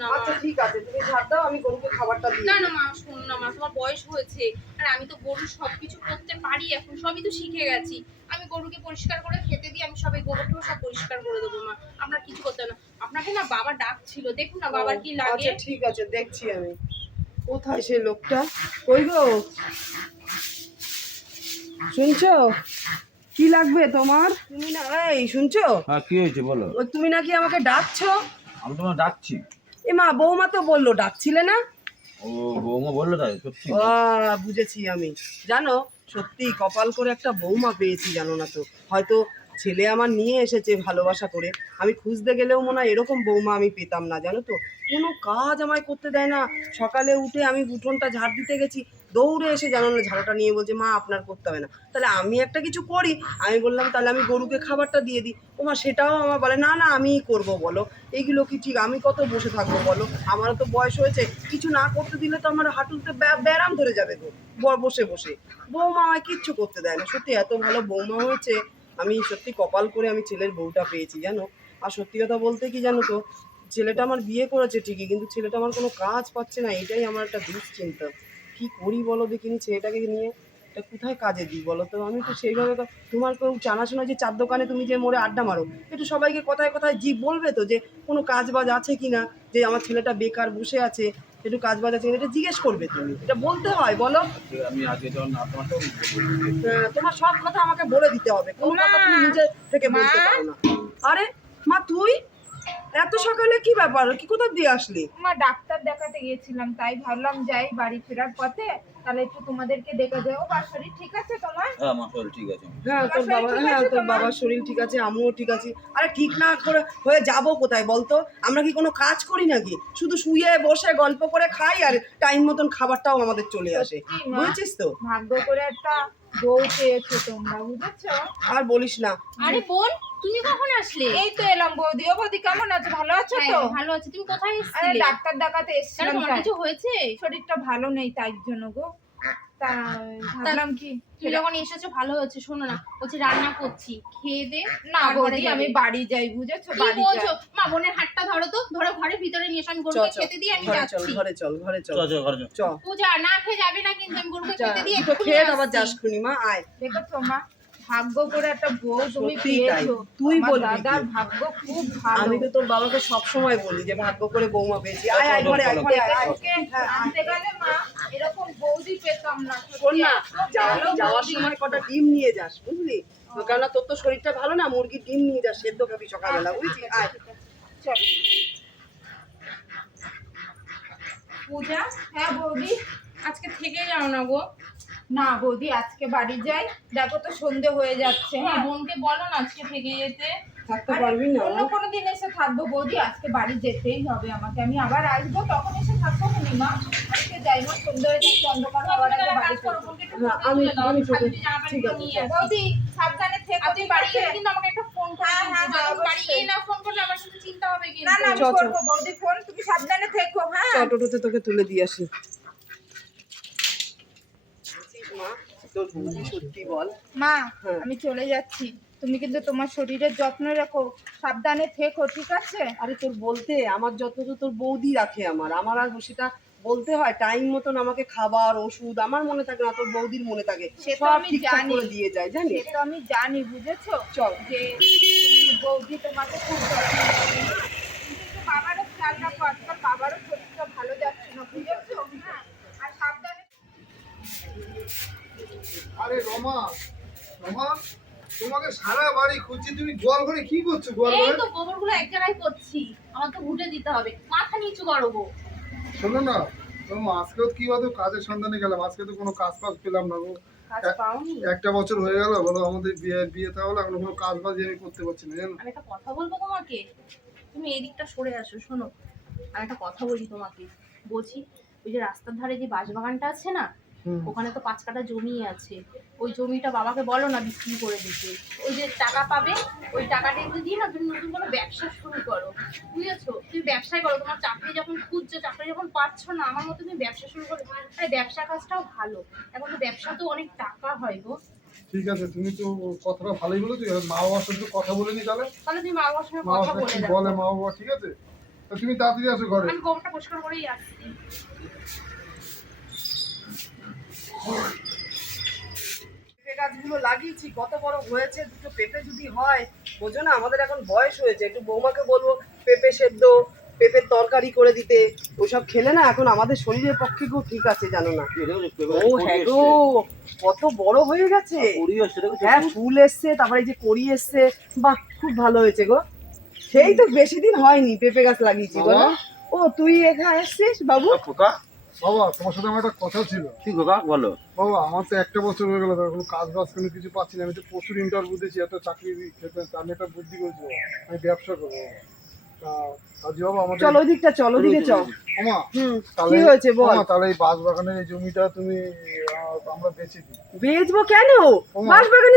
না। আচ্ছা ঠিক আছে তুমি ঝাড় দাও আমি গরুকে খাবারটা দিই না না মা শোনো না মা তোমার বয়স হয়েছে আর আমি তো গরু সবকিছু করতে পারি এখন সবই তো শিখে গেছি। আমি গরুকে পরিষ্কার করে খেতে দিই আমি সবাই গোবরটাও সব পরিষ্কার করে দেবো মা। আপনার কিছু করতে না। আপনাকে না বাবা ডাকছিল দেখুন না বাবার কি লাগে। আচ্ছা ঠিক আছে দেখছি আমি। কোথায় সে লোকটা? কই গো? শুনছো? কি লাগবে তোমার? তুমি না এই শুনছো? হ্যাঁ কি হয়েছে বলো? তুমি নাকি আমাকে ডাকছো? আমি তোমার ডাকছি। এ মা বৌমা তো বলল ডাকছিলে না? ও বৌমা বলল তাই সত্যি বুঝেছি আমি। জানো সত্যি কপাল করে একটা বৌমা পেয়েছি জানো না তো। হয়তো ছেলে আমার নিয়ে এসেছে ভালোবাসা করে। আমি খুঁজতে গেলেও মনে হয় এরকম বৌমা আমি পেতাম না, জানো তো? কোনো কাজ আমায় করতে দেয় না। সকালে উঠে আমি উঠোনটা ঝাড় দিতে গেছি, দৌড়ে এসে জানো না ঝাড়াটা নিয়ে বলছে, মা, আপনার করতে হবে না। তাহলে আমি একটা কিছু করি, আমি বললাম, তাহলে আমি গরুকে খাবারটা দিয়ে দিই। ওমা সেটাও আমার বলে, না না আমিই করব, বলো। এইগুলো কি ঠিক? আমি কত বসে থাকব, বলো? আমারও তো বয়স হয়েছে। কিছু না করতে দিলে তো আমার হাঁটুতে ব্যা- ব্যারাম ধরে যাবে গো বসে বসে। বৌমা আমায় কিচ্ছু করতে দেয় না। সত্যি এত ভালো বৌমা হয়েছে। আমি সত্যি কপাল করে আমি ছেলের বউটা পেয়েছি, জানো? আর সত্যি কথা বলতে কি জানো তো, ছেলেটা আমার বিয়ে করেছে ঠিকই, কিন্তু ছেলেটা আমার কোনো কাজ পাচ্ছে না, এটাই আমার একটা দুশ্চিন্তা। কি করি বলো দেখিনি ছেলেটাকে নিয়ে? এটা কোথায় কাজে দিই বলো তো? আমি তো সেইভাবে তোমার কেউ জানাশোনা যে চার দোকানে তুমি যে মোড়ে আড্ডা মারো, একটু সবাইকে কথায় কথায় জি বলবে তো যে কোনো কাজ বাজ আছে কি না যে আমার ছেলেটা বেকার বসে আছে একটু কাজ বাজ আছে এটা জিজ্ঞেস করবে তুমি। এটা বলতে হয় বলো। আমি আগে যখন তোমার সব কথা আমাকে বলে দিতে হবে। কোনো কথা তুমি নিজে থেকে বলতে পারো না। আরে মা তুই? এত সকালে কি ব্যাপার? কি কোথা দিয়ে আসলি? মা ডাক্তার দেখাতে গিয়েছিলাম তাই ভাবলাম যাই বাড়ি ফেরার পথে। তাহলে একটু তোমাদেরকে দেখে যাও বা শরীর ঠিক আছে তোমার? হ্যাঁ আমার শরীর ঠিক আছে। হ্যাঁ তোর বাবা হ্যাঁ তোর? বাবার শরীর ঠিক আছে আমিও ঠিক আছি। আরে ঠিক না করে হয়ে যাব কোথায় বলতো? আমরা কি কোনো কাজ করি নাকি? শুধু শুয়ে বসে গল্প করে খাই আর টাইম মতন খাবারটাও আমাদের চলে আসে। বুঝেছিস তো? ভাগ্য করে একটা বউ পেয়েছ তোমরা বুঝেছ? আর বলিস না। আরে বোন তুমি কখন আসলে? এই তো এলাম বৌদি। ও বৌদি কেমন আছো? ভালো আছো হ্যাঁ, তো? ভালো আছে। তুমি কোথায় আরে ডাক্তার দেখাতে এসেছিলাম তোমার কিছু হয়েছে? শরীরটা ভালো নেই তাই জন্য গো। তা ভাবলাম কি তুমি যখন এসেছ ভালো হয়েছে। শোনো না বলছি রান্না করছি। খেয়ে দে না বৌদি আমি বাড়ি যাই বুঝেছ? বাড়ি বলছো? যাই। মা বোনের হাতটা ধরো তো। ধরো ঘরের ভিতরে নিয়ে এসো আমি গরুকে খেতে দিয়ে আমি ঘরে চল ঘরে চল ঘরে চল। চল ঘরে চল। পূজা না খেয়ে যাবে না কিন্তু আমি গরুকে খেতে দিয়ে খেয়ে আবার যাস খুনি মা আয় দেখেছ মা। ভাগ্য করে একটা বউ তুমি পেয়েছ। তুই দাদার ভাগ্য খুব ভালো। আমি তো তোর বাবাকে সব সময় বলি যে ভাগ্য করে বৌমা পেয়েছি। আয় আয় ঘরে আয় ঘরে আয়, আয়। আনতে গেলে মা এরকম বৌদি পেতাম না। শোন না যাওয়ার সময় কটা ডিম নিয়ে যাস বুঝলি? কেননা তোর তো শরীরটা ভালো না মুরগির ডিম নিয়ে যাস সেদ্ধ খাবি সকালবেলা বুঝলি? আয়। চল। পূজা হ্যাঁ বৌদি আজকে থেকে যাও না গো। না বৌদি আজকে বাড়ি যাই। দেখো তো সন্ধে হয়ে যাচ্ছে হ্যাঁ বোনকে বলো না আজকে থেকে যেতে। থাকতে পারবি না। অন্য কোনো দিন এসে থাকব বৌদি আজকে বাড়ি যেতেই হবে আমাকে। আমি আবার আসব তখন এসে থাকব মা আজকে যাই মা সন্ধে হয়ে যাচ্ছে অন্ধকার হওয়ার আগে বাড়ি হ্যাঁ, আমি- ঠিক আছে। বৌদি সাবধানে থেকো বাড়ি কিন্তু আমাকে একটা ফোন করে হ্যাঁ, হ্যাঁ। হ্যাঁ, বাড়ি। গিয়ে না ফোন করলে আমার সাথে চিন্তা হবে কিন্তু না না আমি। করব বৌদি ফোন তুমি সাবধানে থেকো হ্যাঁ। টোটোতে তোকে তুলে দিয়ে আসি মা তোর সত্যি বল। মা হ্যাঁ। আমি চলে যাচ্ছি। তুমি কিন্তু তোমার শরীরের যত্ন রাখো। সাবধানে থেকো ঠিক আছে? আরে তোর বলতে আমার যত্ন তো তোর বৌদি রাখে আমার। আমার আর সেটা বলতে হয় টাইম মতন আমাকে খাবার ওষুধ আমার মনে থাকে না তোর বৌদির মনে থাকে। সব আমি ঠিকঠাক জানি। করে দিয়ে যায় জানিস? সে তো আমি জানি বুঝেছ? চল। যে বৌদি তোমাকে খুব যত্ন করে। কিন্তু বাবারও খেয়াল রাখো আজকাল বাবারও শরীরটা ভালো যাচ্ছে না বুঝেছ? হ্যাঁ আর সাবধানে আরে রমা রমা তোমাকে সারা বাড়ি খুঁজছি তুমি গোয়াল ঘরে কি করছ গোয়াল এই ঘরে? তো গোবরগুলো এক জায়গায় করছি আমার তো ঘুটে দিতে হবে মাথা নিচু করো শোনো না রমা আজকেও কি বলতো কাজের সন্ধানে গেলাম আজকে তো কোনো কাজ ফাজ পেলাম না গো। একটা বছর হয়ে গেল বলো আমাদের বিয়ে বিয়ে তাহলে এখন কোনো কাজ বাজ আমি করতে পারছি না জানো? আমি একটা কথা বলব তোমাকে? তুমি এই দিকটা সরে আসো শোনো। আমি একটা কথা বলি তোমাকে। বলছি ওই যে রাস্তার ধারে যে বাঁশবাগানটা আছে না। ওখানে তো পাঁচ কাটা জমি আছে। ওই জমিটা বাবাকে বলো না বিক্রি করে দিতে। ওই যে টাকা পাবে ওই টাকাটা একটু দিয়ে না তুমি নতুন কোনো ব্যবসা শুরু করো। বুঝেছ? তুমি ব্যবসায় করো তোমার চাকরি যখন খুঁজছো চাকরি যখন পাচ্ছ না আমার মতো তুমি ব্যবসা শুরু করো। আরে ব্যবসা কাজটাও ভালো। এখন তো ব্যবসা তো অনেক টাকা হয় গো। ঠিক আছে তুমি তো কথাটা ভালোই বলেছ। মা বাবার সাথে কথা বলে নি তাহলে? তাহলে তুমি মা বাবার মা কথা বলে বলে মা বাবা? ঠিক আছে? তা তুমি তাড়াতাড়ি আসো ঘরে। আমি গোবরটা পরিষ্কার করেই আসছি পেঁপে গাছগুলো লাগিয়েছি কত বড় হয়েছে দুটো পেঁপে যদি হয় বোঝো না আমাদের এখন বয়স হয়েছে একটু বৌমাকে বলব পেঁপে সেদ্ধ পেঁপের তরকারি করে দিতে ওসব খেলে না এখন আমাদের শরীরের পক্ষে খুব ঠিক আছে জানো না। ও হ্যাঁ গো কত বড় হয়ে গেছে। হ্যাঁ ফুল এসছে তারপরে এই যে কড়ি এসছে বাহ খুব ভালো হয়েছে গো। সেই তো বেশি দিন হয়নি পেঁপে গাছ লাগিয়েছি বলো। ও তুই এখানে এসছিস বাবু? বাবা তোমার সাথে আমার একটা কথা ছিল। কি খোকা বলো। বাবা আমার তো একটা বছর হয়ে গেল কোনো কাজ বাজ কোনো কিছু পাচ্ছি না। আমি তো প্রচুর ইন্টারভিউ দিয়েছি একটা চাকরি খেতে আমি একটা বুদ্ধি করেছি আমি ব্যবসা করব। বাবা। তা কাজী বাবা আমাদের চল ওদিকটা চল ওদিকে চল। আমা হুম তাহলে কি হয়েছে বল? তাহলে এই বাস বাগানের এই জমিটা তুমি আহ, আমরা বেচে দিই। বেচবো কেন?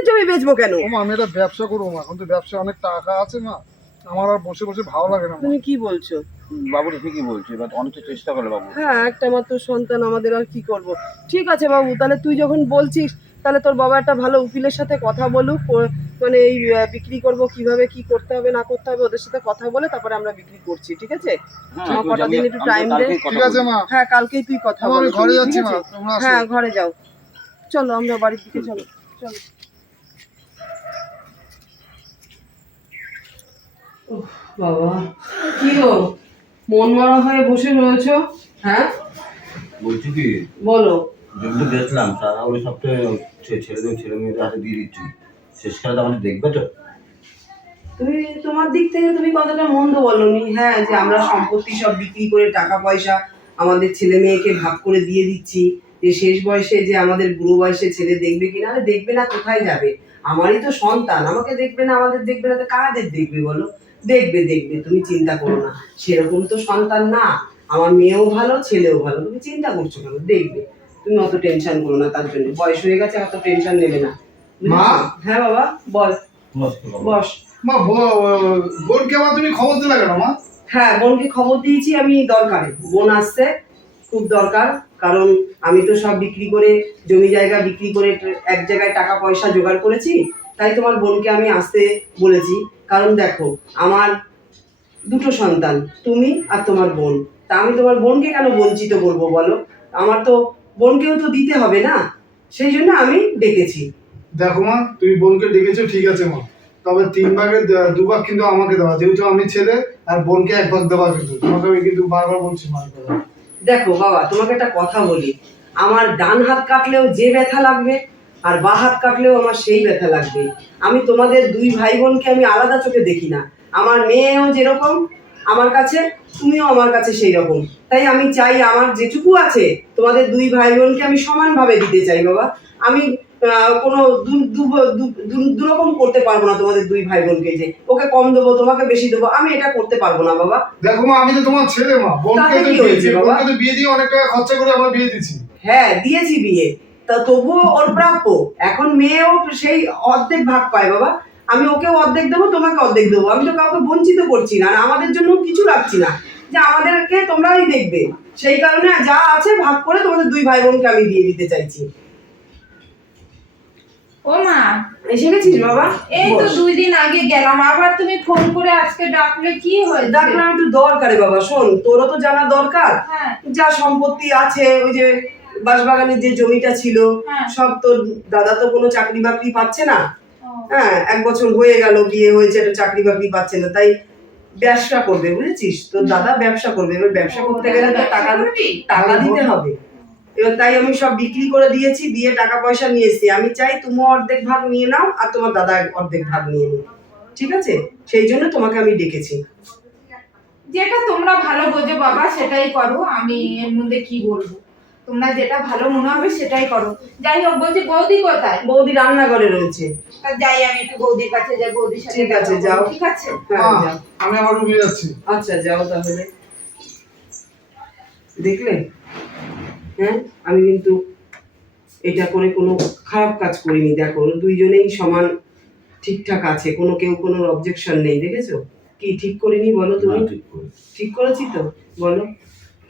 জমি বেচবো কেন? আমি একটা ব্যবসা করব এখন তো ব্যবসা অনেক টাকা আছে মা। আমার আর বসে বসে ভালো লাগে না তুমি কি বলছো? বাবু ঠিকই বলছে এবার অনেক চেষ্টা করল বাবু। হ্যাঁ একটা মাত্র সন্তান আমাদের আর কি করব? ঠিক আছে বাবু তাহলে তুই যখন বলছিস তাহলে তোর বাবা একটা ভালো উকিলের সাথে কথা বলুক মানে এই বিক্রি করব কীভাবে কি করতে হবে না করতে হবে ওদের সাথে কথা বলে তারপরে আমরা বিক্রি করছি ঠিক আছে? হ্যাঁ, কটা দিন একটু তো দে। কথা ঠিক আছে মা। হ্যাঁ কালকেই তুই কথা বল ঘরে যাচ্ছি মা। হ্যাঁ ঘরে যাও। চলো আমরা বাড়ির দিকে চলো চলো। বাবা কি গো? মন মরা হয়ে বসে রয়েছো? হ্যাঁ? বলছি কি? বলো। জমিটা বেচলাম সারা ওই ছে- ছেলেদের ছেলে মেয়েদের হাতে দিয়ে দিচ্ছি। শেষকালে তো আমাদের দেখবে তো। তুমি তোমার দিক থেকে তুমি কতটা মন্দ বলনি? হ্যাঁ যে আমরা সম্পত্তি সব বিক্রি করে টাকা পয়সা আমাদের ছেলে মেয়েকে ভাগ করে দিয়ে দিচ্ছি। যে শেষ বয়সে যে আমাদের বুড়ো বয়সে ছেলে দেখবে কিনা আরে দেখবে না কোথায় যাবে? আমারই তো সন্তান আমাকে দেখবে না আমাদের দেখবে না তো কাদের দেখবে বলো? দেখবে দেখবে তুমি চিন্তা করো না। সেরকম তো সন্তান না। আমার মেয়েও ভালো ছেলেও ভালো। তুমি চিন্তা করছ কেন? দেখবে। তুমি অত টেনশন করো না তার জন্য। বয়স হয়ে গেছে অত টেনশন নেবে না। মা? হ্যাঁ বাবা বল। বস বস। মা বোনকে আমার তুমি খবর দিলে কেন মা? হ্যাঁ বোনকে খবর দিয়েছি আমি দরকারে। বোন আসছে খুব দরকার। কারণ আমি তো সব বিক্রি করে জমি জায়গা বিক্রি করে এক জায়গায় টাকা পয়সা জোগাড় করেছি। তাই তোমার বোনকে আমি আসতে বলেছি। কারণ দেখো আমার দুটো সন্তান তুমি আর তোমার বোন। তা আমি তোমার বোনকে কেন বঞ্চিত করব বলো? আমার তো বোনকেও তো দিতে হবে না। সেই জন্য আমি ডেকেছি। দেখো মা তুমি বোনকে ডেকেছো ঠিক আছে মা। তবে তিন ভাগের দু ভাগ কিন্তু আমাকে দেওয়া যেহেতু আমি ছেলে আর বোনকে এক ভাগ দেওয়া কিন্তু। তোমাকে আমি কিন্তু বারবার বলছি মা। দেখো বাবা তোমাকে একটা কথা বলি। আমার ডান হাত কাটলেও যে ব্যথা লাগবে আর বা হাত কাটলেও আমার সেই ব্যথা লাগবে। আমি তোমাদের দুই ভাই বোনকে আমি আলাদা চোখে দেখি না। আমার মেয়েও যেরকম আমার কাছে তুমিও আমার কাছে সেই রকম তাই আমি চাই আমার যেটুকু আছে তোমাদের দুই ভাই বোনকে আমি সমানভাবে দিতে চাই বাবা। আমি কোনো দুরকম করতে পারব না তোমাদের দুই ভাই বোনকে যে ওকে কম দেবো তোমাকে বেশি দেবো আমি এটা করতে পারব না বাবা। দেখো মা আমি তো তোমার ছেলে মা বোনকে তো বিয়ে দিয়ে- অনেক টাকা খরচা করে আমরা বিয়ে দিচ্ছি হ্যাঁ দিয়েছি বিয়ে। তা তবুও ওর প্রাপ্য। এখন মেয়েও সেই অর্ধেক ভাগ পায় বাবা। আমি ওকেও অর্ধেক দেবো তোমাকে অর্ধেক দেবো। আমি তো কাউকে বঞ্চিত করছি না আর আমাদের জন্য কিছু রাখছি না। যে আমাদেরকে তোমরাই দেখবে। সেই কারণে যা আছে ভাগ করে তোমাদের দুই ভাই বোনকে আমি দিয়ে দিতে চাইছি। ও মা। এসে গেছিস বাবা? এই তো দুই দিন আগে গেলাম। আবার তুমি ফোন করে আজকে ডাকলে কি হয়েছে? ডাকলাম একটু দরকারে বাবা। শোন তোরও তো জানা দরকার। হ্যাঁ। যা সম্পত্তি আছে ওই যে বাঁশবাগানের যে জমিটা ছিল হ্যাঁ। সব তোর দাদা তো কোনো চাকরি বাকরি পাচ্ছে না। হ্যাঁ এক বছর হয়ে গেল বিয়ে হয়েছে একটা চাকরি বাকরি পাচ্ছে না। তাই ব্যবসা করবে বুঝেছিস? তোর দাদা ব্যবসা করবে এবার ব্যবসা করতে গেলে তো টাকা টাকা দিতে হবে। এবার তাই আমি সব বিক্রি করে দিয়েছি দিয়ে টাকা পয়সা নিয়ে এসেছি। আমি চাই তুমি অর্ধেক ভাগ নিয়ে নাও আর তোমার দাদা অর্ধেক ভাগ নিয়ে নিও। ঠিক আছে? সেই জন্য তোমাকে আমি ডেকেছি। যেটা তোমরা ভালো বোঝো বাবা সেটাই করো। আমি এর মধ্যে কি বলব? তোমরা যেটা ভালো মনে হবে সেটাই করো। যাই হোক বলছি বৌদি কোথায়? বৌদি রান্নাঘরে রয়েছে। তা যাই আমি একটু বৌদির কাছে যাই বৌদির সাথে ঠিক আছে, যাও। ঠিক আছে? হ্যাঁ যাও। আমি আমার রুমে যাচ্ছি। আচ্ছা যাও তাহলে। দেখলে? হ্যাঁ আমি কিন্তু এটা করে কোনো খারাপ কাজ করিনি। দেখো দুইজনেই সমান ঠিকঠাক আছে। কোনো কেউ কোনো অবজেকশন নেই দেখেছ? কি ঠিক করিনি বলো তুমি? হ্যাঁ, ঠিক করে। ঠিক করেছি তো? বলো।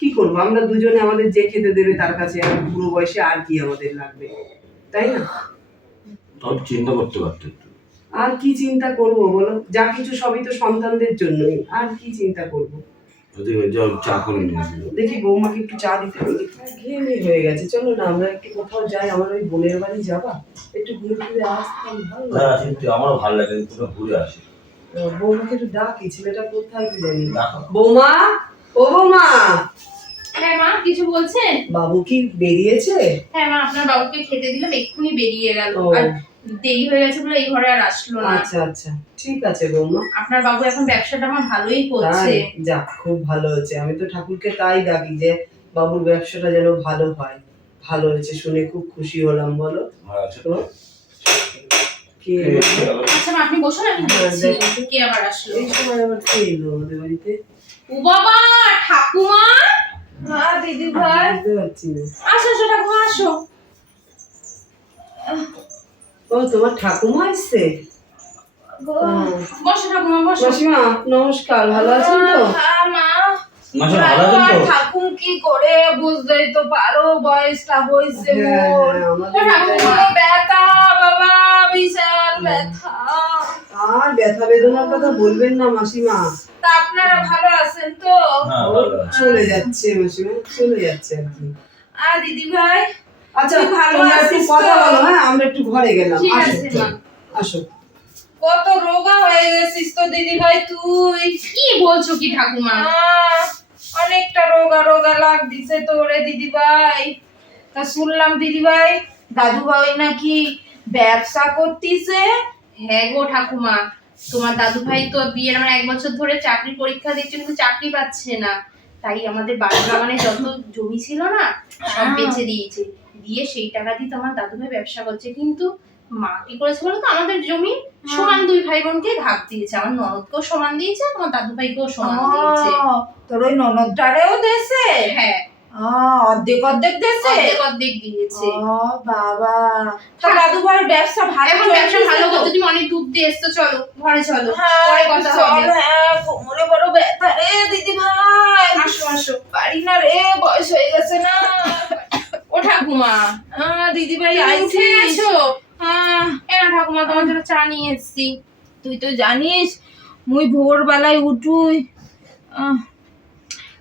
কি করব? আমরা দুজনে আমাদের যে খেতে দেবে তার কাছে বুড়ো বয়সে আর কি আমাদের লাগবে? তাই না? তখন চিন্তা করতে পারতো আর কি চিন্তা করব বলো? যা কিছু সবই তো সন্তানদের জন্যই। আর কি চিন্তা করব? চা করে দেখি বৌমাকে একটু চা দিতে বলি ঘেমে হয়ে গেছে। চলো না আমরা একটু কোথাও যাই। আমার ওই বোনের বাড়ি যাবা? একটু ঘুরে ফিরে আসতাম ভালো। হ্যাঁ আমারও ভালো লাগে। কোথাও ঘুরে আসি বৌমাকে একটু ডাকি। ছেলেটা কোথায় জানি? বৌমা! ও বৌমা হ্যাঁ মা কিছু বলছেন বাবু কি বেরিয়েছে হ্যাঁ মা আপনার বাবুকে খেতে দিলাম এক্ষুনি বেরিয়ে গেল আর দেরি হয়ে গেছে বলে এই ঘরে আর আসলো না আচ্ছা আচ্ছা ঠিক আছে বৌমা আপনার বাবু এখন ব্যবসাটা আমার ভালোই করছে তাই যাক খুব ভালো হয়েছে আমি তো ঠাকুরকে তাই ডাকি যে বাবুর ব্যবসাটা যেন ভালো হয় ভালো হয়েছে শুনে খুব খুশি হলাম বলো আচ্ছা কে? আচ্ছা মা আপনি বসুন আমি হ্যাঁ, কে আবার আসলো এই সময় আবার কে এলো আমাদের বাড়িতে ও বাবা ঠাকুমা? হ্যাঁ দিদি ভাই। আসো আসো ঠাকুমা আসো। ও তোমার ঠাকুমা। ও, বসো ঠাকুমা বসো। মাসিমা নমস্কার ভালো আছেন তো? হ্যাঁ মা? কি করে বুঝতেই তো পারো বয়সটা হয়েছে হ্যাঁ, মোর। হ্যাঁ, ঠাকুমা। ব্যথা বাবা। বিশাল ব্যথা। আর ব্যথা বেদনার কথা বলবেন না মাসিমা। তা আপনারা ভালো আছেন তো। চলে যাচ্ছে মাসিমা চলে যাচ্ছে আর কি। আর দিদি ভাই আচ্ছা ভালো একটু কথা বলো হ্যাঁ আমরা একটু ঘরে গেলাম। আসো আসো। কত রোগা হয়ে গেছিস তো দিদি ভাই তুই। কি বলছো কি ঠাকুমা? অনেকটা রোগা রোগা লাগতেছে তোরে দিদি ভাই তা শুনলাম দিদি ভাই দাদু ভাই নাকি ব্যবসা করতিছে? হ্যাঁ গো ঠাকুমা তোমার দাদু ভাই তো বিয়ের আমার এক বছর ধরে চাকরি পরীক্ষা দিচ্ছে কিন্তু চাকরি পাচ্ছে না। তাই আমাদের বাড়ি বাগানে যত জমি ছিল না সব হ্যাঁ। বেচে দিয়েছে। দিয়ে সেই টাকা দিয়ে তোমার দাদু ভাই ব্যবসা করছে। কিন্তু মা কি করেছে বলতো? আমাদের জমি সমান দুই ভাই বোনকে ভাগ দিয়েছে। আমার ননদকেও সমান দিয়েছে তোমার দাদু ভাইকেও সমান দিয়েছে। তোর ওই ননদটারেও দেশে হ্যাঁ। অর্ধেক অর্ধেক দেশে অর্ধেক অর্ধেক দিয়েছে। ও বাবা। তা দাদু ভাইয়ের ব্যবসা ভালো এখন ব্যবসা ভালো? করতে তুমি অনেক দূর দিয়ে এসছো চলো ঘরে চলো হ্যাঁ পরে কথা হবে। হ্যাঁ কোমরে বড় ব্যথা রে দিদি ভাই আসো আসো। পারি না রে বয়স হয়ে গেছে না। ও ঠাকুমা। দিদি ভাই আইছিস? আছো হ্যাঁ এ ঠাকুমা তোমার জন্য চা নিয়ে এসেছি। তুই তো জানিস মুই ভোরবেলায় উঠুই। আহ,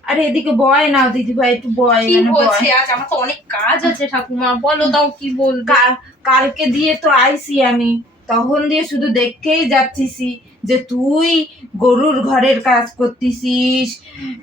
আরে এদিকে বয় না দিদি ভাই একটু বয় কি। বলছে আজ? আমার তো অনেক কাজ আছে ঠাকুমা বলো দাও কি বল কাল- কালকে দিয়ে তো আইছি আমি তখন দিয়ে শুধু দেখেই যাচ্ছিসি যে তুই গরুর ঘরের কাজ করতেছিস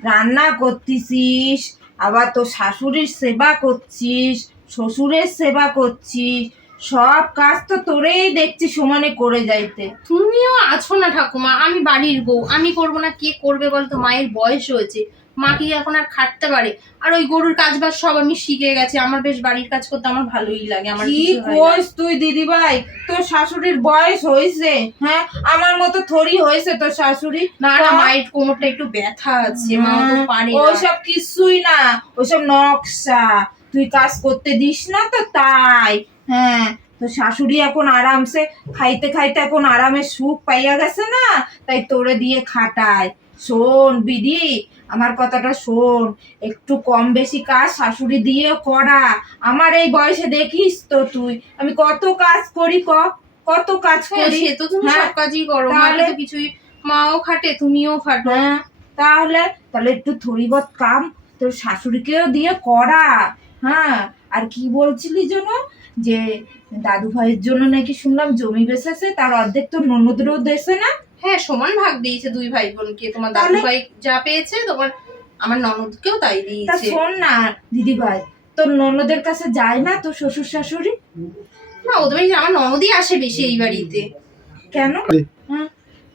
রান্না করতেছিস আবার তো শাশুড়ির সেবা করছিস শ্বশুরের সেবা করছিস সব কাজ তো তোরেই দেখছি সমানে করে যাইতে। তুমিও আছো না ঠাকুমা আমি বাড়ির বউ আমি করব না কে করবে বলতো? মায়ের বয়স হয়েছে। মা কি এখন আর খাটতে পারে? আর ওই গরুর কাজ বাজ সব আমি শিখে গেছি। আমার বেশ বাড়ির কাজ করতে আমার ভালোই লাগে আমার কি কইস তুই দিদি ভাই তোর শাশুড়ির বয়স হয়েছে হ্যাঁ? আমার মতো থরি হয়েছে তোর শাশুড়ি? না না মায়ের কোমরটা একটু ব্যথা আছে মা তো পারে না। ওইসব কিছুই না ওইসব নকশা। তুই কাজ করতে দিস না তো তাই হ্যাঁ? তো শাশুড়ি এখন আরামসে খাইতে খাইতে এখন আরামে সুখ পাইয়া গেছে না? তাই তোরে দিয়ে খাটায়। শোন বিধি আমার কথাটা শোন। একটু কম বেশি কাজ শাশুড়ি দিয়েও করা। আমার এই বয়সে দেখিস তো তুই। আমি কত কাজ করি ক? কত কাজ হ্যাঁ, করি? সে তো তুমি হ্যাঁ, সব কাজই করো। তাহলে? তো কিছুই মাও খাটে তুমিও খাটো। হ্যাঁ তাহলে তাহলে একটু থরিবত কাম। তোর শাশুড়িকেও দিয়ে করা। হ্যাঁ আর কি বলছিলি যেন? যে দাদু ভাইয়ের জন্য নাকি শুনলাম জমি বেচেছে তার অর্ধেক তো ননদেরও দেশে না? হ্যাঁ সমান ভাগ দিয়েছে দুই ভাই বোনকে তোমার দাদু ভাই যা পেয়েছে তোমার আমার ননদকেও তাই দিয়েছে। শোন না দিদি ভাই তোর ননদের কাছে যায় না তোর শ্বশুর শাশুড়ি না ওদের বাড়ি আমার ননদই আসে বেশি এই বাড়িতে। কেন?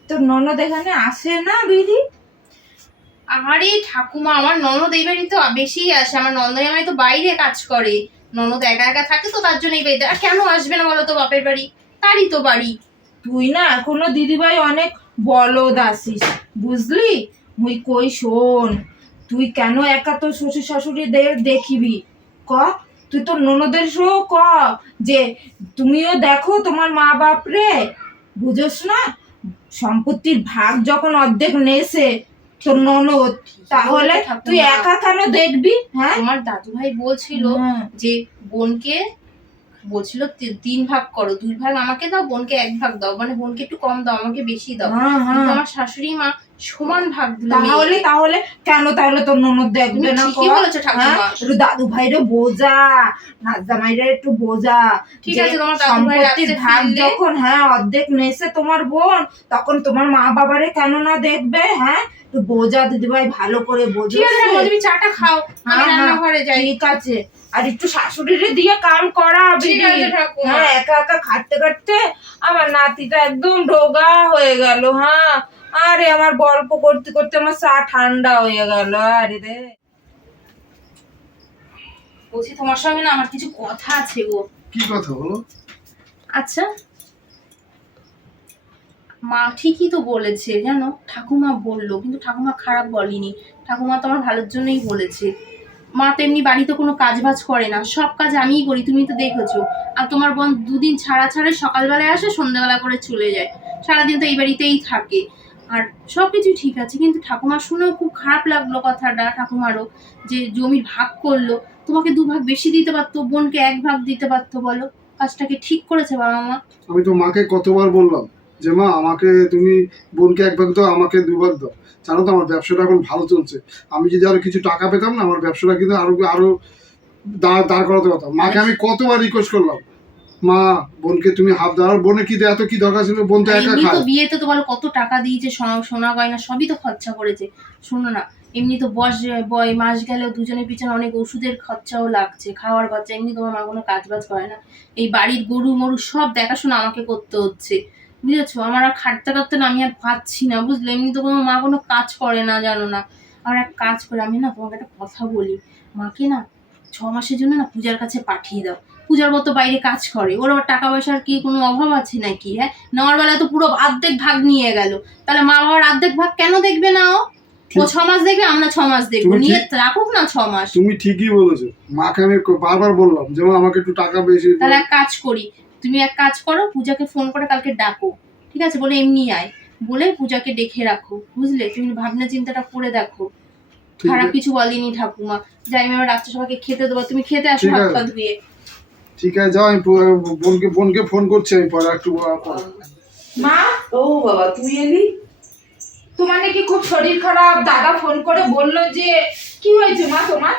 তোর ননদ এখানে আসে না বিধি আরে ঠাকুমা আমার ননদ এই বাড়িতে বেশিই আসে। আমার ননদ আমায় তো বাইরে কাজ করে। ননদ একা একা থাকে তো তার জন্য এই বাড়িতে আর কেন আসবে না বলো তো বাপের বাড়ি? তারই তো বাড়ি। তুই না এখনও দিদিভাই অনেক বলদ আসিস বুঝলি? মুই কই শোন তুই কেন একা তোর শ্বশুর শাশুড়িদের দেখিবি? ক? তুই তোর ননদের শো ক? যে তুমিও দেখো তোমার মা বাপ রে বুঝোস না? সম্পত্তির ভাগ যখন অর্ধেক নেছে তোর ননদ তাহলে তুই একা কেন দেখবি? হ্যাঁ? তোমার দাদু ভাই বলছিল হ্যাঁ। যে বোনকে বলছিল তিন ভাগ করো দুই ভাগ আমাকে দাও বোনকে এক ভাগ দাও। মানে বোনকে একটু কম দাও আমাকে বেশি দাও। হ্যাঁ কিন্তু হ্যাঁ আমার শাশুড়ি মা সমান ভাগ তাহলে তাহলে কেন তাহলে তোর ননদ না? বলেছ ঠাকুমা। হ্যাঁ? একটু দাদু ভাইরে বোঝা একটু বোঝা ঠিক আছে, তোমার দাদু সম্পত্তির ভাগ যখন হ্যাঁ অর্ধেক নেছে তোমার বোন তখন তোমার মা বাবারে কেন না দেখবে হ্যাঁ একটু বোঝা দিদি ভাই ভালো করে বোঝা ঠিক আছে তুমি চাটা খাও আমি হ্যাঁ, হ্যাঁ। রান্নাঘরে যাই ঠিক আছে আর একটু শাশুড়িরে দিয়ে কাম করা। হ্যাঁ একা একা খাটতে খাটতে আমার নাতিটা একদম রোগা হয়ে গেল হ্যাঁ আরে আমার গল্প করতে করতে আমার চা ঠান্ডা হয়ে গেল আরে রে। বলছি তোমার সঙ্গে না আমার কিছু কথা আছে গো। কি কথা বলো? আচ্ছা। মা ঠিকই তো বলেছে জানো? ঠাকুমা বলল কিন্তু ঠাকুমা খারাপ বলেনি। ঠাকুমা তো আমার ভালোর জন্যই বলেছে। মা তো এমনি বাড়িতে কোনো কাজ বাজ করে না। সব কাজ আমিই করি তুমি তো দেখেছ। আর তোমার বোন দুদিন ছাড়া ছাড়া সকালবেলায় আসে সন্ধ্যাবেলা করে চলে যায়। সারাদিন তো এই বাড়িতেই থাকে। আর সব কিছু ঠিক আছে, কিন্তু ঠাকুমার শুনেও খুব খারাপ লাগল কথাটা ঠাকুমারও, যে জমির ভাগ করল। তোমাকে দু ভাগ বেশি দিতে পারতো, বোনকে এক ভাগ দিতে পারতো বলো? কাজটাকে ঠিক করেছে বাবা মা? আমি তো মাকে কতবার বললাম, যে মা, আমাকে তুমি বোনকে এক ভাগ দাও, আমাকে দুভাগ দাও। জানো তো আমার ব্যবসাটা এখন ভালো চলছে। আমি যদি আরও কিছু টাকা পেতাম না, আমার ব্যবসাটা কিন্তু আরও আরও দাঁড় দাঁড় করাতে পারতাম। মাকে আমি কতবার রিকোয়েস্ট করলাম মা বোনকে তুমি হাফ দাও আর বোনের কি এত কি দরকার ছিল? বোন তো একা এমনি তো খায়। বিয়েতে তো বলো কত টাকা দিয়েছে সোনা সোনা গয়না সবই তো খরচা করেছে। শোনো না এমনি তো বয়স বয় মাস গেলেও দুজনের পিছনে অনেক ওষুধের খরচাও লাগছে খাওয়ার খরচা এমনি তোমার মা কোনো কাজ বাজ করে না। এই বাড়ির গরু মরু সব দেখাশোনা আমাকে করতে হচ্ছে। বুঝেছ? আমার আর খাটতে খাটতে না আমি আর পাচ্ছি না বুঝলে? এমনি তো কোনো মা কোনো কাজ করে না জানো না। আমার এক কাজ করে আমি না তোমাকে একটা কথা বলি। মাকে না ছ মাসের জন্য না পূজার কাছে পাঠিয়ে দাও। পূজার মতো বাইরে কাজ করে। ওর আবার টাকা পয়সার কি কোনো অভাব আছে নাকি হ্যাঁ? নেওয়ার বেলা তো পুরো অর্ধেক ভাগ নিয়ে গেল। তাহলে মা বাবার অর্ধেক ভাগ কেন দেখবে না ও? ও ছ মাস দেখবে আমরা ছ মাস দেখব নিয়ে রাখুক না ছ মাস তুমি ঠিকই বলেছ। মাকে আমি বারবার বললাম যেমন আমাকে একটু টাকা বেশি তাহলে এক কাজ করি। তুমি এক কাজ করো পূজাকে ফোন করে কালকে ডাকো। ঠিক আছে? বলে এমনি আয়। বলে পূজাকে ডেকে রাখো। বুঝলে? তুমি ভাবনা চিন্তাটা করে দেখো। খারাপ কিছু বলিনি ঠাকুমা। যাই আমি আমার রাত্রে সবাইকে খেতে দেবো। তুমি খেতে আসো হাত পা ধুয়ে। ঠিক আছে, যাও, আমি বোনকে বোনকে ফোন করছি, আমি পরে একটু মা, ও বাবা তুই এলি? তোমার নাকি খুব শরীর খারাপ, দাদা ফোন করে বলল যে, কি হয়েছে মা তোমার?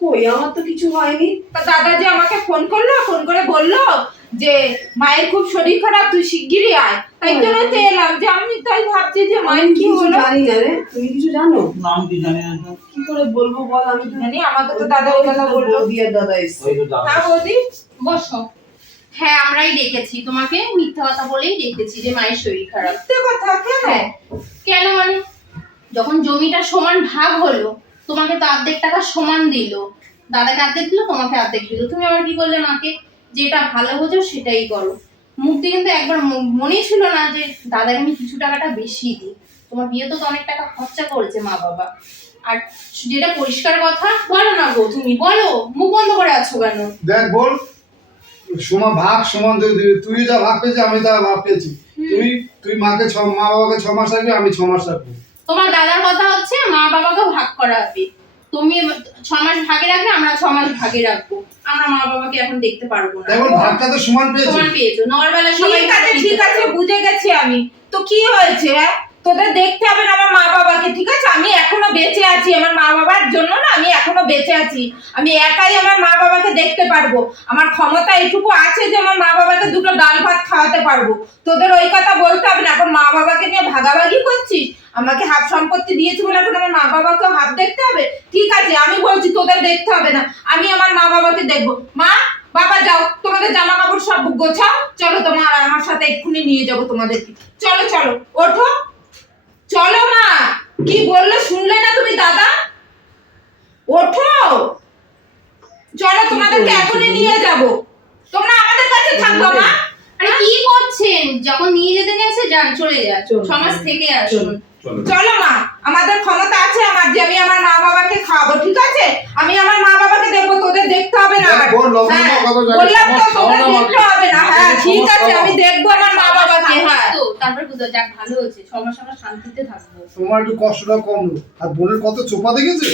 কই, আমার তো কিছু হয়নি। তা দাদা যে আমাকে ফোন করল ফোন করে বলল যে মায়ের খুব শরীর খারাপ তুই শিগগিরই আয়। তাই জন্য তো এলাম যে আমি তাই ভাবছি যে মায়ের কি হলো? জানি না রে। তুমি কিছু জানো? নাম কি জানি না। কি করে বলব বল আমি জানি আমাকে তো দাদা ওই কথা বলল। বিয়ের দাদা দাদা। হ্যাঁ বৌদি বসো। হ্যাঁ আমরাই ডেকেছি। তোমাকে মিথ্যা কথা বলেই ডেকেছি যে মায়ের শরীর খারাপ। মিথ্যে কথা? কেন হ্যাঁ কেন মানে? যখন জমিটা সমান ভাগ হলো তোমাকে তো অর্ধেক টাকা সমান দিল। দাদাকে অর্ধেক দিল তোমাকে অর্ধেক দিল। তুমি আবার কি করলে মাকে? যেটা ভালো বোঝো সেটাই করো। দিয়ে কিন্তু একবার ম- মনেই ছিল না যে দাদাকে আমি কিছু টাকাটা বেশি দিই। তোমার বিয়েতে তো অনেক টাকা খরচা করেছে মা বাবা। আর যেটা পরিষ্কার কথা বলো না গো তুমি বলো মুখ বন্ধ করে আছো কেন? দেখ বল সমান ভাগ সমান তুই তুই যা ভাগ পেয়েছি আমি তা ভাগ পেয়েছি। তুই তুই মাকে ছ মা বাবাকে ছ মাস রাখবি আমি ছ মাস রাখব। তোমার দাদার কথা হচ্ছে মা বাবাকেও ভাগ করা হবে। তুমি ছ মাস ভাগে রাখবে আমরা ছ মাস ভাগে রাখব। আমরা মা বাবাকে এখন দেখতে পারব না। এখন ভাগটা তো সমান পেয়েছ। সমান পেয়েছ। নগরবেলা সবাই ঠিক আছে ঠিক আছে বুঝে গেছি আমি। তো কি হয়েছে হ্যাঁ? তোদের দেখতে হবে না আমার মা বাবাকে, ঠিক আছে? আমি এখনও বেঁচে আছি, আমার মা বাবার জন্য না আমি এখনও বেঁচে আছি। আমি একাই আমার মা বাবাকে দেখতে পারব। আমার ক্ষমতা এটুকু আছে যে আমার মা বাবাকে দুটো ডাল ভাত খাওয়াতে পারব। তোদের ওই কথা বলতে হবে না, এখন মা বাবাকে নিয়ে ভাগাভাগি করছিস? আমাকে হাফ সম্পত্তি দিয়েছি বলে এখন আমার মা বাবাকে হাফ দেখতে হবে? ঠিক আছে, আমি বলছি তোদের দেখতে হবে না, আমি আমার মা বাবাকে দেখব। মা, বাবা যাও, তোমাদের জামা কাপড় সব গোছাও। চলো তোমার আমার সাথে এক্ষুনি নিয়ে যাব তোমাদেরকে। চলো চলো, ওঠো। চলো মা। কি বলল শুনলে না তুমি দাদা? ওঠো। চলো তোমাদেরকে এখনই নিয়ে যাব। তোমরা আমাদের কাছে থাকব মা। আরে কি করছেন? যখন নিয়ে যেতে গেছে যান চলে যান। সমাজ থেকে আসুন। চলো। মা আমাদের ক্ষমতা আছে আমার যে আমি আমার মা বাবাকে খাওয়াবো ঠিক আছে? আমি আমার মা বাবাকে দেখব তোদের দেখতে হবে না হ্যাঁ, বললাম তো তোদের দেখতে হবে না। হ্যাঁ ঠিক আছে আমি দেখব আমার মা বাবাকে হ্যাঁ। তারপর বুঝো যাক ভালো হয়েছে ছ মাস শান্তিতে থাকব। তোমার একটু কষ্টটা কম আর বোনের কত চোপা দেখেছে?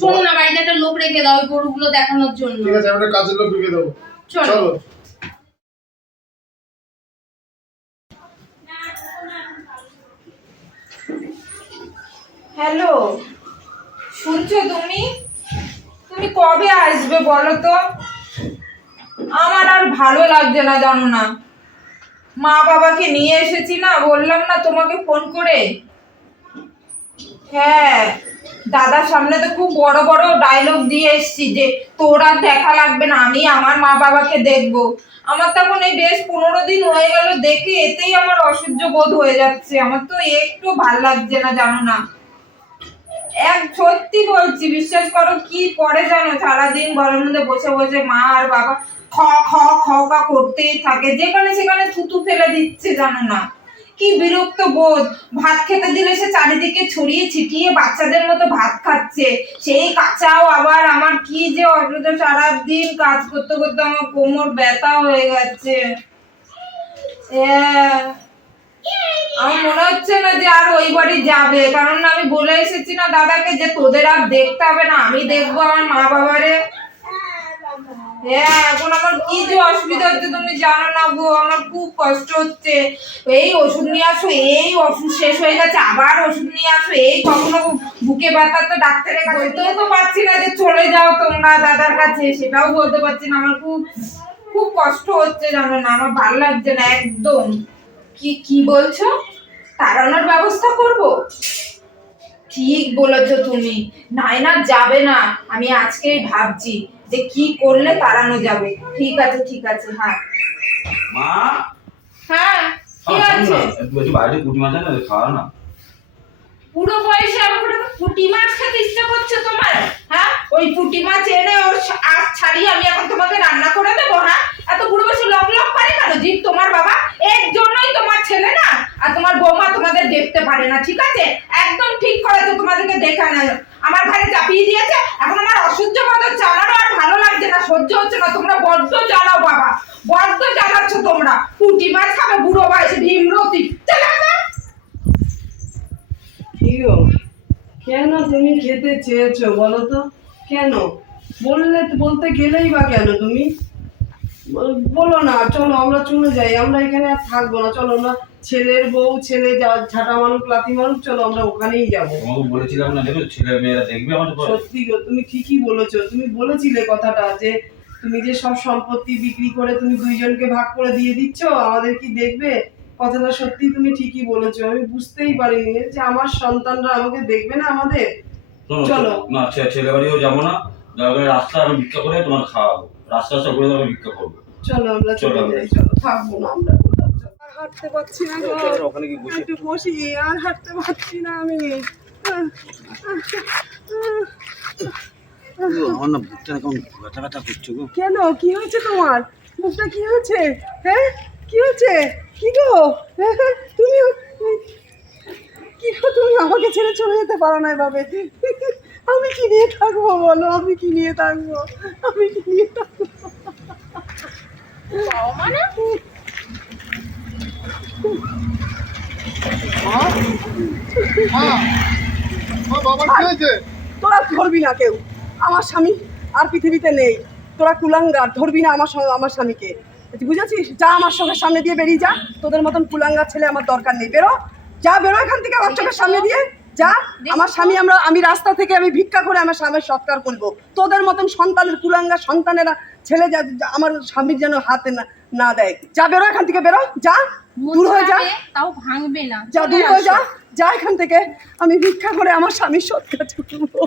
শোনো না বাড়িতে একটা লোক রেখে দাও ওই গরুগুলো দেখানোর জন্য। ঠিক আছে আমি কাজের লোক ঢুকে দেবো। চলো চলো হ্যালো শুনছো তুমি? তুমি কবে আসবে বলো তো? আমার আর ভালো লাগছে না, জানো না। মা বাবাকে নিয়ে এসেছি না, বললাম না তোমাকে ফোন করে। হ্যাঁ দাদার সামনে তো খুব বড় বড় ডায়লগ দিয়ে এসছি যে তোর আর দেখা লাগবে না, আমি আমার মা বাবাকে দেখব। আমার তখন এই বেশ পনেরো দিন হয়ে গেল, দেখে এতেই আমার অসহ্য বোধ হয়ে যাচ্ছে। আমার তো একটু ভালো লাগছে না, জানো না। এক সত্যি বলছি, বিশ্বাস করো কি করে জানো? সারাদিন ঘরের মধ্যে বসে বসে মা আর বাবা খ খ খ কা করতেই থাকে। যেখানে সেখানে থুতু ফেলে দিচ্ছে, জানো না? কি বিরক্ত বোধ। ভাত খেতে দিলে সে চারিদিকে ছড়িয়ে ছিটিয়ে বাচ্চাদের মতো ভাত খাচ্ছে। সেই কাঁচাও আবার আমার কি যে অসুবিধা সারাদিন কাজ করতে করতে আমার কোমর ব্যথা হয়ে গেছে। হ্যাঁ আমার মনে হচ্ছে না যে আর ওই বাড়ি যাবে কারণ আমি বলে এসেছি না দাদাকে যে তোদের আর দেখতে হবে না, আমি দেখব আমার মা বাবারে। হ্যাঁ এখন আমার খুব কষ্ট হচ্ছে। এই ওষুধ নিয়ে আসো, এই ওষুধ শেষ হয়ে গেছে, আবার ওষুধ নিয়ে আসো, এই কখনো বুকে তো তো পারছি না যে চলে যাও তোমরা দাদার কাছে, সেটাও বলতে পারছি না। আমার খুব খুব কষ্ট হচ্ছে জানো না, আমার ভালো লাগছে না একদম। কি কি বলছো? তাড়ানোর ব্যবস্থা করব? ঠিক বলেছ তুমি। নাইনা যাবে না আমি আজকেই ভাবছি যে কি করলে তাড়ানো যাবে। ঠিক আছে ঠিক আছে হ্যাঁ। মা? হ্যাঁ কি আছে? না, একটু একটু বাইরে পুঁটি মাছ না খাওয়া না। পুরো বয়সে পুরো পুঁটি মাছ খেতে ইচ্ছা করছে তোমার? হ্যাঁ? ওই পুঁটি মাছ এনে ওর আঁশ ছাড়িয়ে আমি এখন তোমাকে রান্না করে দেবো হ্যাঁ? এত বুড়ো বয়সে লক লক করে কেন? জিপ তোমার বাবা, এর জন্যই তোমার ছেলে না? আর তোমার বৌমা তোমাদের দেখতে পারে না, ঠিক আছে? একদম ঠিক করেছে তোমাদেরকে দেখা না আমার ঘরে চাপিয়ে দিয়েছে, এখন আমার অসহ্য বোধ হচ্ছে আমারও আর ভালো লাগছে না, সহ্য হচ্ছে না। তোমরা বড্ড জ্বালাও বাবা, বড্ড জ্বালাচ্ছ তোমরা। পুঁটি মাছ খাবে বুড়ো বয়সে, ভীমরতি। চলে গো কেন তুমি খেতে চেয়েছো বলো তো? কেন? বললে বলতে গেলেই বা কেন তুমি? বলো না চলো আমরা চলে যাই আমরা এখানে আর থাকব না। চলো আমরা ছেলের বউ ছেলে ঝাঁটা মানুষ লাতি মানুষ চলো আমরা ওখানেই যাব। বলেছিলাম না দেখো ছেলে মেয়েরা দেখবে আমার সত্যি গো তুমি ঠিকই বলেছ। তুমি বলেছিলে কথাটা যে তুমি যে সব সম্পত্তি বিক্রি করে তুমি দুইজনকে ভাগ করে দিয়ে দিচ্ছ আমাদের কি দেখবে? কথাটা সত্যি তুমি ঠিকই বলেছ। আমি বুঝতেই পারিনি যে আমার সন্তানরা আমাকে দেখবে না আমাদের। চলো। না ছেলে বাড়িও যাব না। দরকার রাস্তা আমি ভিক্ষা করে তোমার খাওয়াবো। রাস্তা রাস্তা করে তোমাকে ভিক্ষা করব। চলো আমরা চলো চলে থাকব না আমরা হাঁটতে পারছি না একটু বসি আর হাঁটতে পারছি না আমি। আমার না বুকটা এখন ব্যথা ব্যথা করছে গো। কেন? কি হয়েছে তোমার? মুখটা কি হয়েছে? হ্যাঁ? কি হয়েছে? কি গো? হ্যাঁ, হ্যাঁ, তুমি কি গো তুমি আমাকে ছেড়ে চলে যেতে পারো না এভাবে। আমি কি নিয়ে থাকব বলো? আমি কি নিয়ে থাকব? আমি কি নিয়ে থাকব? তোরা ধরবি না কেউ। আমার স্বামী আর পৃথিবীতে নেই। তোরা কুলাঙ্গার ধরবি না আমার আমার স্বামীকে। বুঝেছিস? যা আমার চোখের সামনে দিয়ে বেরিয়ে যা। তোদের মতন কুলাঙ্গার ছেলে আমার দরকার নেই। বেরো। যা বেরো এখান থেকে আমার চোখের সামনে দিয়ে। যা আমার স্বামী আমরা আমি রাস্তা থেকে আমি ভিক্ষা করে আমার স্বামীর সৎকার করব। তোদের মতন সন্তানের কুলাঙ্গার সন্তানেরা ছেলে যা যা- আমার স্বামীর যেন হাতে না না দেয়। যা বেরো এখান থেকে বেরো। যা দূর হয়ে যা। তাও ভাঙবে না। যা দূর হয়ে যা। যা এখান থেকে। আমি ভিক্ষা করে আমার স্বামীর সৎকার করব।